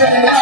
Yeah.